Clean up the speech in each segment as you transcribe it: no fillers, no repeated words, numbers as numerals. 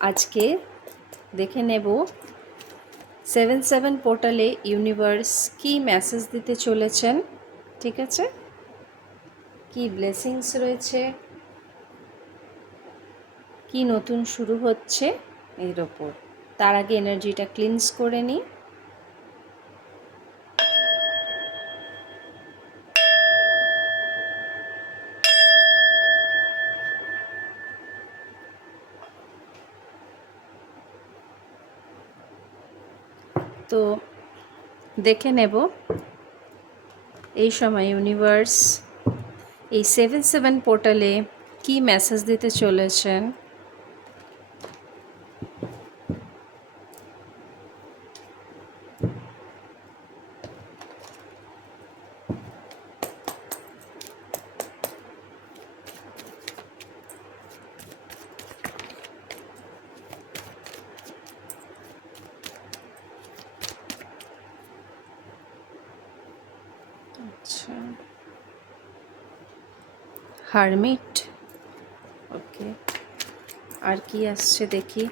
আজকে দেখে নেব 7/7 পোর্টালে ইউনিভার্স কি মেসেজ দিতে চলেছেন। ঠিক আছে, কি ব্লেসিংস রয়েছে, কি নতুন শুরু হচ্ছে এর ওপর। তার আগে এনার্জিটা ক্লিনস করে নিই। তো দেখে নেব এই সময় ইউনিভার্স এই 7/7 পোর্টালে কি মেসেজ দিতে চলেছেন। আচ্ছা, হারমিট, ওকে, আর কি আসছে দেখি।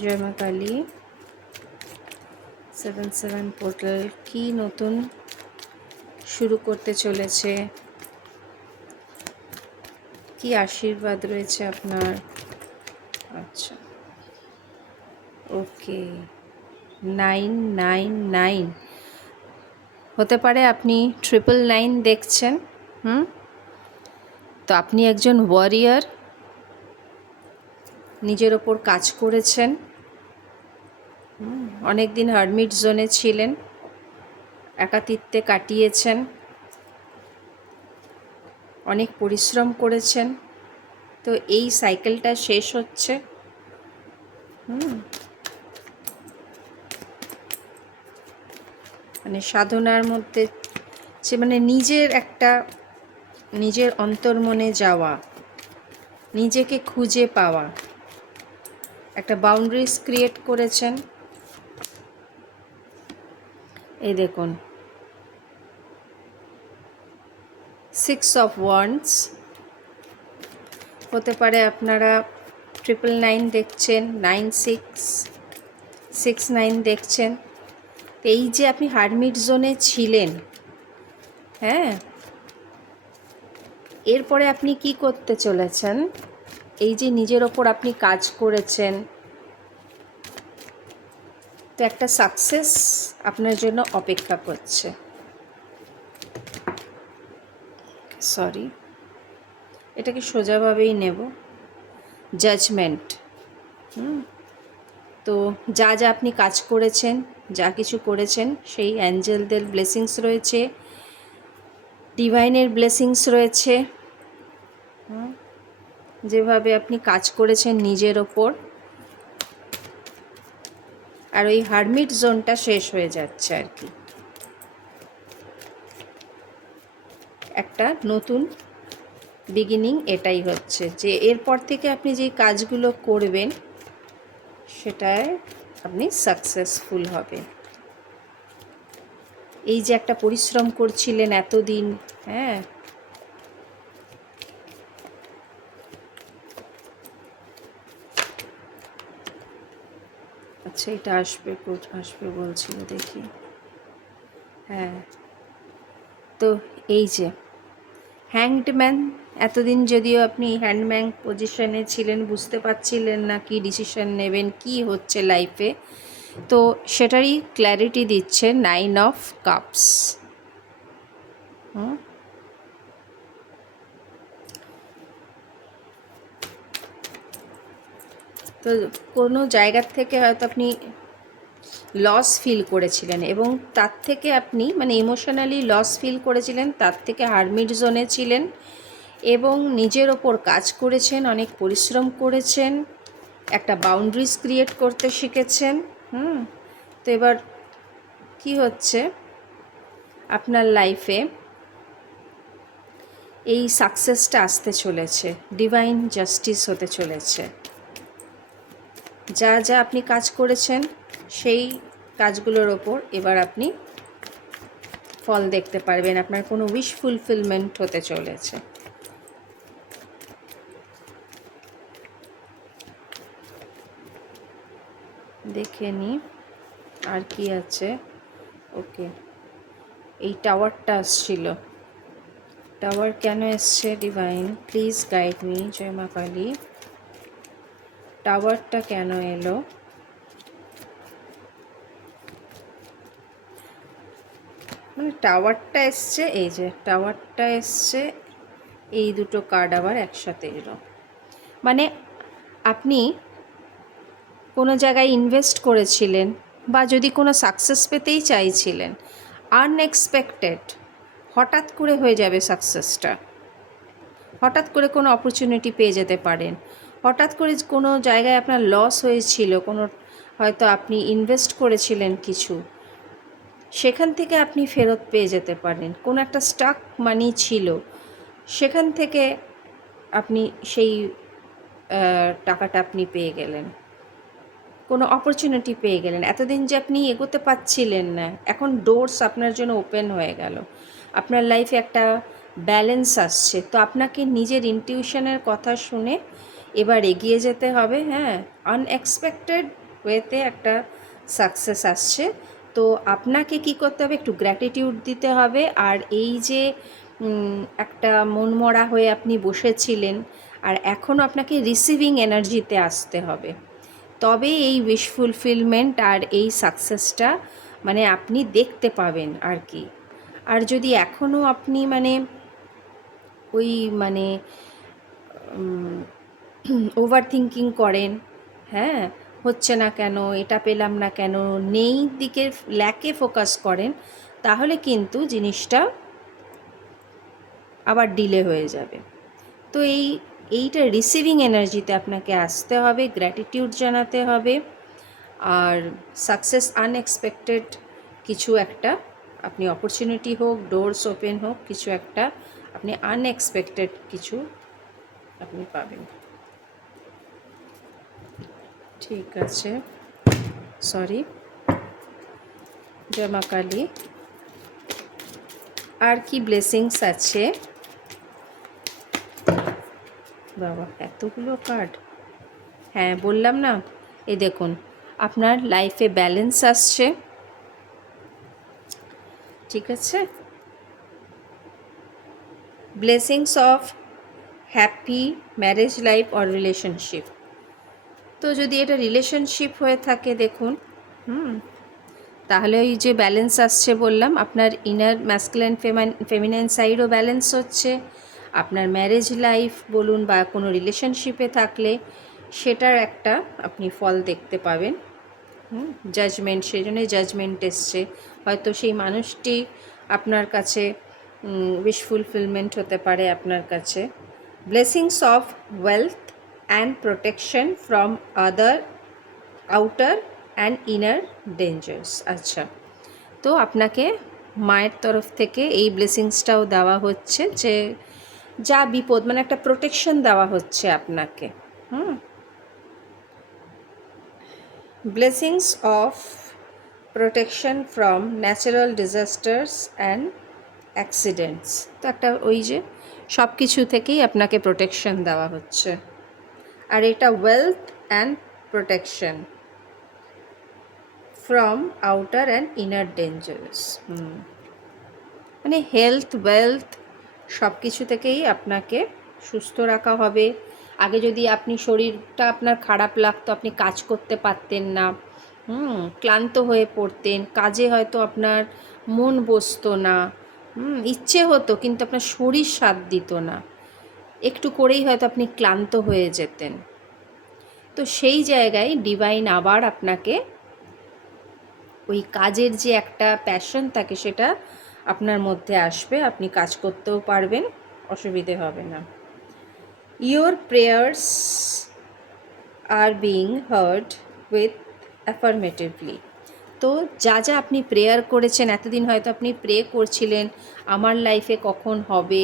জয় মা কালী, 7/7 পোর্টাল কি নতুন শুরু করতে চলেছে, কি আশীর্বাদ রয়েছে আপনার। আচ্ছা, ওকে, 999 হতে পারে আপনি 999 দেখছেন। তো আপনি একজন ওয়ারিয়ার, নিজের ওপর কাজ করেছেন, অনেক দিন হারমিট জোনে ছিলেন, একাকিত্বে কাটিয়েছেন, অনেক পরিশ্রম করেছেন। তো এই সাইকেলটা শেষ হচ্ছে। মানে সাধনার মধ্যে যে মানে নিজের অন্তর্মনে যাওয়া, নিজেকে খুঁজে পাওয়া, একটা বাউন্ডারিজ ক্রিয়েট করেছেন। এই দেখুন, 6 অফ ওয়ান্ডস, হতে পারে আপনারা 999 দেখছেন, 9669 দেখছেন। এই যে আপনি হারমিট জোনে ছিলেন, হ্যাঁ, এরপরে আপনি কি করতে চলেছেন। এই যে নিজের ওপর আপনি কাজ করেছেন, তো একটা সাকসেস আপনার জন্য অপেক্ষা করছে। সরি, এটাকে সোজাভাবেই নেব, জাজমেন্ট। তো যা যা আপনি কাজ করেছেন, যা কিছু করেছেন, সেই অ্যাঞ্জেলদের ব্লেসিংস রয়েছে, ডিভাইনের ব্লেসিংস রয়েছে। যেভাবে আপনি কাজ করেছেন নিজের ওপর, আর ওই হারমিট জোনটা শেষ হয়ে যাচ্ছে আর কি। একটা নতুন বিগিনিং এটাই হচ্ছে, যে এরপর থেকে আপনি যেই কাজগুলো করবেন সেটায় আপনি সাকসেসফুল হবেন। এই যে একটা পরিশ্রম করছিলেন এতদিন, হ্যাঁ, আচ্ছা, এটা আসবে বলছিল, দেখি। হ্যাঁ, তো এই যে হ্যাংডম্যান, এতদিন যদিও আপনি হ্যান্ডম্যান পজিশনে ছিলেন, বুঝতে পারছিলেন না কি ডিসিশন নেবেন, কি হচ্ছে লাইফে, তো সেটারই ক্ল্যারিটি দিচ্ছে 9 অফ কাপস। তো কোনো জায়গার থেকে হয়তো আপনি লস ফিল করেছিলেন, এবং তার থেকে আপনি মানে ইমোশনালি লস ফিল করেছিলেন, তার থেকে হারমিট জোনে ছিলেন, এবং নিজের ওপর কাজ করেছেন, অনেক পরিশ্রম করেছেন, একটা বাউন্ডারিজ ক্রিয়েট করতে শিখেছেন। তো এবার কি হচ্ছে আপনার লাইফে, এই সাকসেসটা আসতে চলেছে, ডিভাইন জাস্টিস হতে চলেছে। যা যা আপনি কাজ করেছেন সেই কাজগুলোর ওপর এবার আপনি ফল দেখতে পারবেন, আপনার কোনো উইশ ফুলফিলমেন্ট হতে চলেছে। দেখে নিই আর কি আছে। ওকে, এই টাওয়ারটা আসছিল, টাওয়ার কেন এসছে? ডিভাইন প্লিজ গাইড মি, জয় মা কালী। টাওয়ারটা কেন এলো? মানে টাওয়ারটা এসছে, এই যে টাওয়ারটা এসছে, এই দুটো কার্ড আবার একসাথে এলো। মানে আপনি কোনো জায়গায় ইনভেস্ট করেছিলেন বা যদি কোনো সাকসেস পেতেই চাইছিলেন, আনএক্সপেক্টেড হঠাৎ করে হয়ে যাবে সাকসেসটা। হঠাৎ করে কোনো অপরচুনিটি পেয়ে যেতে পারেন, হঠাৎ করে কোনো জায়গায় আপনার লস হয়েছিল, কোনো হয়তো আপনি ইনভেস্ট করেছিলেন কিছু, সেখান থেকে আপনি ফেরত পেয়ে যেতে পারেন। কোনো একটা স্টাক মানি ছিল, সেখান থেকে আপনি সেই টাকাটা আপনি পেয়ে গেলেন। কোনো অপরচুনিটি পেয়ে গেলেন, এতদিন যে আপনি এগোতে পারছিলেন না, এখন ডোরস আপনার জন্য ওপেন হয়ে গেল। আপনার লাইফে একটা ব্যালেন্স আসছে, তো আপনাকে নিজের ইনটিউশনের কথা শুনে এবার এগিয়ে যেতে হবে। হ্যাঁ, আনএক্সপেক্টেড ওয়েতে একটা সাকসেস আসছে, তো আপনাকে কি করতে হবে? একটু গ্র্যাটিটিউড দিতে হবে। আর এই যে একটা মনমরা হয়ে আপনি বসেছিলেন, আর এখনও আপনাকে রিসিভিং এনার্জিতে আসতে হবে, তবে এই উইশ ফুলফিলমেন্ট আর এই সাকসেসটা মানে আপনি দেখতে পাবেন আর কি। আর যদি এখনও আপনি মানে ওই মানে ওভার থিঙ্কিং করেন, হ্যাঁ হচ্ছে না কেন, এটা পেলাম না কেন, নেই দিকে ল্যাকে ফোকাস করেন, তাহলে কিন্তু জিনিসটা আবার ডিলে হয়ে যাবে। তো এইটা রিসিভিং এনার্জিতে আপনাকে আসতে হবে, গ্র্যাটিটিউড জানাতে হবে। আর সাকসেস আনএক্সপেক্টেড কিছু একটা আপনি অপরচুনিটি হোক, ডোরস ওপেন হোক, কিছু একটা আপনি আনএক্সপেক্টেড কিছু আপনি পাবেন। ঠিক আছে, সরি, জয় মা কালী। আর কি ব্লেসিংস আছে? বাবা এতগুলো কার্ড! হ্যাঁ বললাম না, এই দেখুন আপনার লাইফে ব্যালেন্স আসছে, ঠিক আছে। Blessings of happy marriage life or relationship. তো যদি এটা রিলেশনশিপ হয়ে থাকে দেখুন, তাহলে ওই যে ব্যালেন্স আসছে বললাম, আপনার ইনার ম্যাসকুলাইন ফেমিনাইন সাইডও ব্যালেন্স হচ্ছে, আপনার ম্যারেজ লাইফ বলুন বা কোনো রিলেশনশিপে থাকলে সেটার একটা আপনি ফল দেখতে পাবেন। জাজমেন্ট, সেই জন্যই জাজমেন্ট এসছে, হয়তো সেই মানুষটি আপনার কাছে উইশ ফুলফিলমেন্ট হতে পারে আপনার কাছে। Blessings of wealth and protection from other outer and inner dangers. আচ্ছা, তো আপনাকে মায়ের তরফ থেকে এই ব্লেসিংসটাও দেওয়া হচ্ছে যে যা বিপদ মানে একটা প্রোটেকশন দেওয়া হচ্ছে আপনাকে। Blessings of protection from natural disasters and accidents. তো একটা ওই যে সব কিছু থেকেই আপনাকে প্রোটেকশন দেওয়া হচ্ছে। আর এটা wealth and protection from outer and inner dangers. মানে হেলথ, ওয়েলথ সব কিছু থেকেই আপনাকে সুস্থ রাখা হবে। আগে যদি আপনি শরীরটা আপনার খারাপ লাগতো, আপনি কাজ করতে পারতেন না, ক্লান্ত হয়ে পড়তেন, কাজে হয়তো আপনার মন বসতো না, ইচ্ছে হতো কিন্তু আপনার শরীর সাথ দিত না, একটু করেই হয়তো আপনি ক্লান্ত হয়ে যেতেন। তো সেই জায়গায় ডিভাইন আবার আপনাকে ওই কাজের যে একটা প্যাশন থাকে সেটা আপনার মধ্যে আসবে, আপনি কাজ করতেও পারবেন, অসুবিধে হবে না। Your prayers are being heard with affirmatively. তো যা যা আপনি প্রেয়ার করেছেন, এতদিন হয়তো আপনি প্রে করছিলেন আমার লাইফে কখন হবে,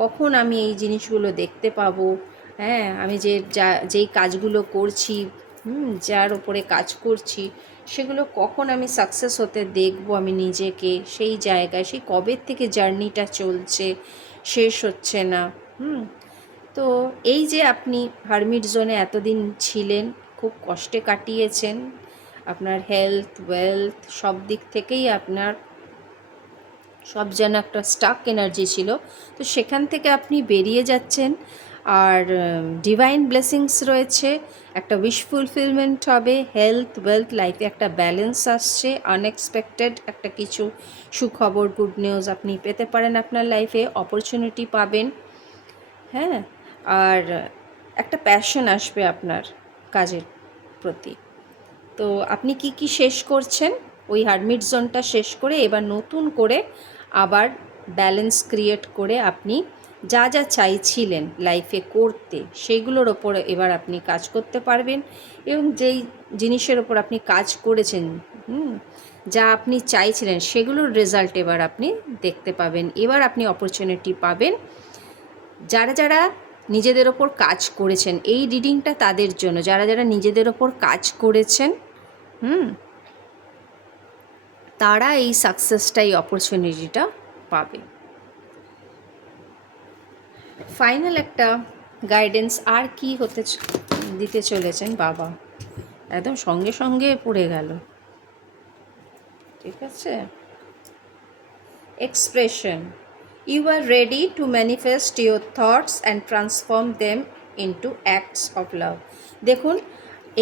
কখন আমি এই জিনিসগুলো দেখতে পাবো, হ্যাঁ আমি যেই কাজগুলো করছি, যার ওপরে কাজ করছি, সেগুলো কখন আমি সাকসেস হতে দেখবো আমি নিজেকে, সেই জায়গায় সেই কবে থেকে জার্নিটা চলছে, শেষ হচ্ছে না। তো এই যে আপনি হারমিট জোনে এতদিন ছিলেন, খুব কষ্টে কাটিয়েছেন, আপনার হেলথ, ওয়েলথ সব দিক থেকেই আপনার সব যেন একটা স্টাক এনার্জি ছিল, তো সেখান থেকে আপনি বেরিয়ে যাচ্ছেন। আর ডিভাইন ব্লেসিংস রয়েছে, একটা উইশ ফুলফিলমেন্ট হবে, হেলথ, ওয়েলথ, লাইফে একটা ব্যালেন্স আসছে, আনএক্সপেক্টেড একটা কিছু সুখবর, গুড নিউজ আপনি পেতে পারেন আপনার লাইফে, অপরচুনিটি পাবেন। হ্যাঁ, আর একটা প্যাশন আসবে আপনার কাজের প্রতি। তো আপনি কি কি শেষ করছেন, ওই হারমিট জোনটা শেষ করে এবার নতুন করে আবার ব্যালেন্স ক্রিয়েট করে আপনি যা যা চাইছিলেন লাইফে করতে সেইগুলোর ওপর এবার আপনি কাজ করতে পারবেন। এবং যেই জিনিসের ওপর আপনি কাজ করেছেন, যা আপনি চাইছিলেন সেগুলোর রেজাল্ট এবার আপনি দেখতে পাবেন। এবার আপনি অপরচুনিটি পাবেন। যারা যারা নিজেদের ওপর কাজ করেছেন, এই রিডিংটা তাদের জন্য, যারা যারা নিজেদের ওপর কাজ করেছেন তারা এই সাকসেসটা, এই অপরচুনিটিটা পাবে। ফাইনাল একটা গাইডেন্স আর কি দিতে চলেছেন বাবা, একদম সঙ্গে সঙ্গে পড়ে গেল। ঠিক আছে, expression, you are ready to manifest your thoughts and transform them into acts of love. দেখুন,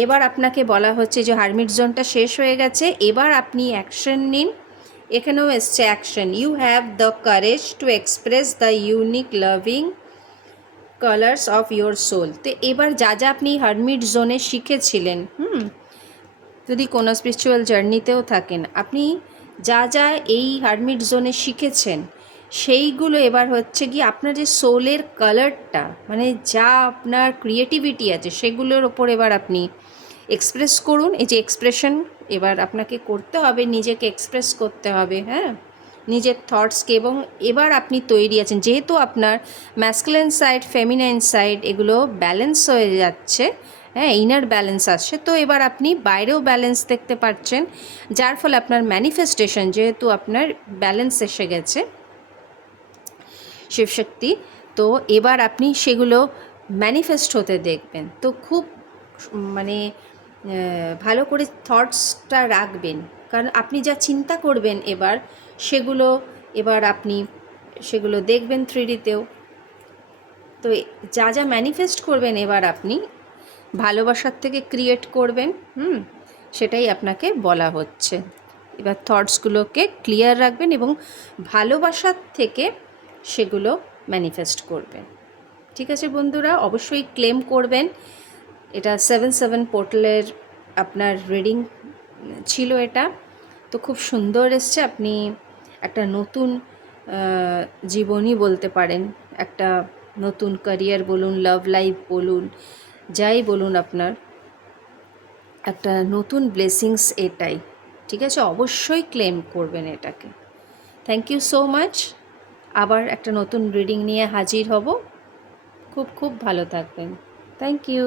এবার আপনাকে বলা হচ্ছে যে হারমিট জোনটা শেষ হয়ে গেছে, এবার আপনি অ্যাকশন নিন। এখানেও এসছে action, you have the courage to express the unique loving colours of your soul. তো এবার যা যা আপনি হারমিট জোনে শিখেছিলেন, যদি কোনো স্পিরিচুয়াল জার্নিতেও থাকেন, আপনি যা যা এই হারমিট জোনে শিখেছেন সেইগুলো এবার হচ্ছে কি আপনার যে সোলের কালারটা, মানে যা আপনার ক্রিয়েটিভিটি আছে সেগুলোর ওপর এবার আপনি এক্সপ্রেস করুন। এই যে এক্সপ্রেশন এবার আপনাকে করতে হবে, নিজেকে এক্সপ্রেস করতে হবে, হ্যাঁ, নিজের থটসকে। এবং এবার আপনি তৈরি আছেন, যেহেতু আপনার ম্যাসকুলিন সাইড, ফেমিনাইন সাইড এগুলো ব্যালেন্স হয়ে যাচ্ছে, হ্যাঁ, ইনার ব্যালেন্স আসছে, তো এবার আপনি বাইরেও ব্যালেন্স দেখতে পাচ্ছেন, যার ফলে আপনার ম্যানিফেস্টেশন, যেহেতু আপনার ব্যালেন্স এসে গেছে শিবশক্তি, তো এবার আপনি সেগুলো ম্যানিফেস্ট হতে দেখবেন। তো খুব মানে ভালো করে থটসটা রাখবেন, কারণ আপনি যা চিন্তা করবেন এবার এবার আপনি সেগুলো দেখবেন 3Dতেও। তো যা যা ম্যানিফেস্ট করবেন এবার আপনি ভালোবাসার থেকে ক্রিয়েট করবেন, সেটাই আপনাকে বলা হচ্ছে। এবার থটসগুলোকে ক্লিয়ার রাখবেন এবং ভালোবাসার থেকে সেগুলো ম্যানিফেস্ট করবেন। ঠিক আছে বন্ধুরা, অবশ্যই ক্লেম করবেন। এটা 7/7 পোর্টালের আপনার রিডিং ছিল এটা, তো খুব সুন্দর এসছে। আপনি একটা নতুন জীবনই বলতে পারেন, একটা নতুন ক্যারিয়ার বলুন, লাভ লাইফ বলুন, যাই বলুন, আপনার একটা নতুন ব্লেসিংস এটাই। ঠিক আছে, অবশ্যই ক্লেম করবেন এটাকে। Thank you so much. আবার একটা নতুন রিডিং নিয়ে হাজির হব। খুব খুব ভালো থাকবেন। Thank you.